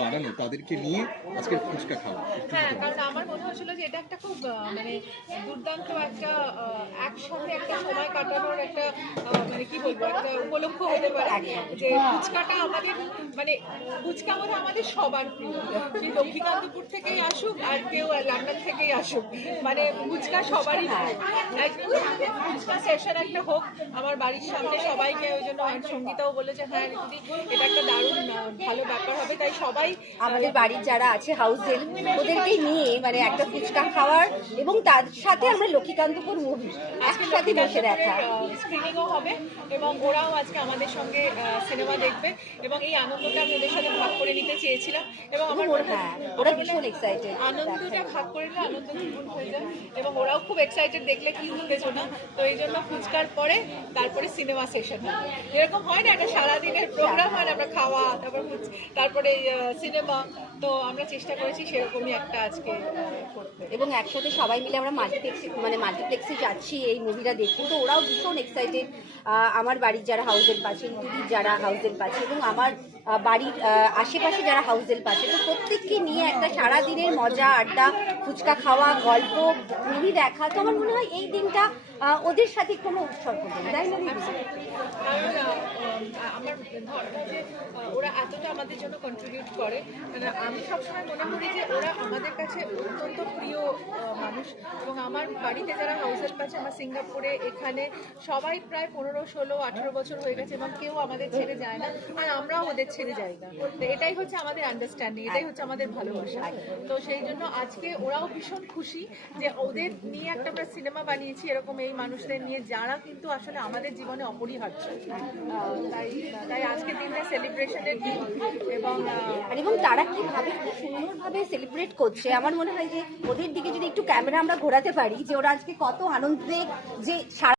বাড়ানো তাদেরকে নিয়ে আজকে ফুচকা খাওয়া। হ্যাঁ কারণ আমার মনে হয়েছিল যে এটা একটা খুব মানে দুর্দান্ত একটা অ্যাকশন সময় কাটানোর একটা মানে কি বলব একটা উপলক্ষ হতে পারে যে ফুচকাটা আমাদের মানে ফুচকা বোধ আমাদের সবার প্রিয়। লক্ষ্মীকান্তপুর থেকেই আসুক আর কেউ লন্ডন থেকেই আসুক। মানে ফুচকা সবারই ফুচকা সেশন একটা হোক আমার বাড়ির সামনে সবাইকে ওই জন্য আর সঙ্গীতাও বলে যে হ্যাঁ দিদি এটা একটা দারুণ ভালো ব্যাপার হবে। তাই সবাই আমাদের বাড়ির যারা আছে হাউসের ওদেরকে নিয়ে মানে একটা ফুচকা খাওয়ার এবং তার সাথে আমরা লক্ষ্মীকান্তপুর মুভি একসাথে বসে দেখা। স্ক্রিনিংও হবে এবং ওরাও আজকে আমাদের সঙ্গে সিনেমা দেখবে এবং এই আনন্দটা আমি ওদের সাথে ভাগ করে নিতে চেয়েছিলাম এবং আমার ওরা- হয় হ্যাঁ, ভীষণ এক্সাইটেড আনন্দটা ভাগ করে নিলে আনন্দ দ্বিগুণ হয়ে যায় এবং ওরাও খুব এক্সাইটেড দেখলে কি উত্তেজনা তো এই জন্য ফুচকার পরে তারপরে সিনেমা সেশন হবে। এরকম হয় না একটা সারাদিনের প্রোগ্রাম হয় আমরা খাওয়া তারপর তারপরে সিনেমা তো আমরা চেষ্টা করেছি সেরকমই একটা আজকে করতে। এবং একসাথে সবাই মিলে আমরা মাল্টিপ্লেক্সে মানে মাল্টিপ্লেক্সে যাচ্ছি এই মুভিটা দেখতে। তো ওরাও ভীষণ এক্সাইটেড আমার বাড়ির যারা হাউসের পাশে দিদির যারা হাউসের পাশে এবং আমার বাড়ির আশেপাশে যারা হাউসের পাশে। তো প্রত্যেককে নিয়ে একটা সারা দিনের মজা, আড্ডা, ফুচকা খাওয়া, গল্প মুভি দেখা, তো আমার মনে হয় এই দিনটা ওদের সাথে কোনো করি তাই না আমার ওরা এতটা আমাদের জন্য কন্ট্রিবিউট করে। মানে আমি সবসময় মনে করি যে ওরা আমাদের কাছে অত্যন্ত প্রিয় মানুষ। এবং আমার বাড়িতে যারা হাউসের কাছে আমার সিঙ্গাপুরে এখানে সবাই প্রায় পনেরো, ষোলো, আঠেরো বছর হয়ে গেছে এবং কেউ আমাদের ছেড়ে যায় না। আর আমরাও ওদের ছেড়ে যাই না। তো এটাই হচ্ছে আমাদের আন্ডারস্ট্যান্ডিং এটাই হচ্ছে আমাদের ভালোবাসা। তো সেই জন্য আজকে ওরাও ভীষণ খুশি যে ওদের নিয়ে একটা আমরা সিনেমা বানিয়েছি, এরকম এই মানুষদের নিয়ে, যারা কিন্তু আসলে আমাদের জীবনে অপরিহার্য। তাই আজকের দিনটা সেলিব্রেশনের দিন এবং তারা কীভাবে সুন্দরভাবে সেলিব্রেট করছে, আমার মনে হয় যে ওদের দিকে যদি একটু ক্যামেরা আমরা ঘোরাতে পারি যে ওরা আজকে কত আনন্দে যে সারা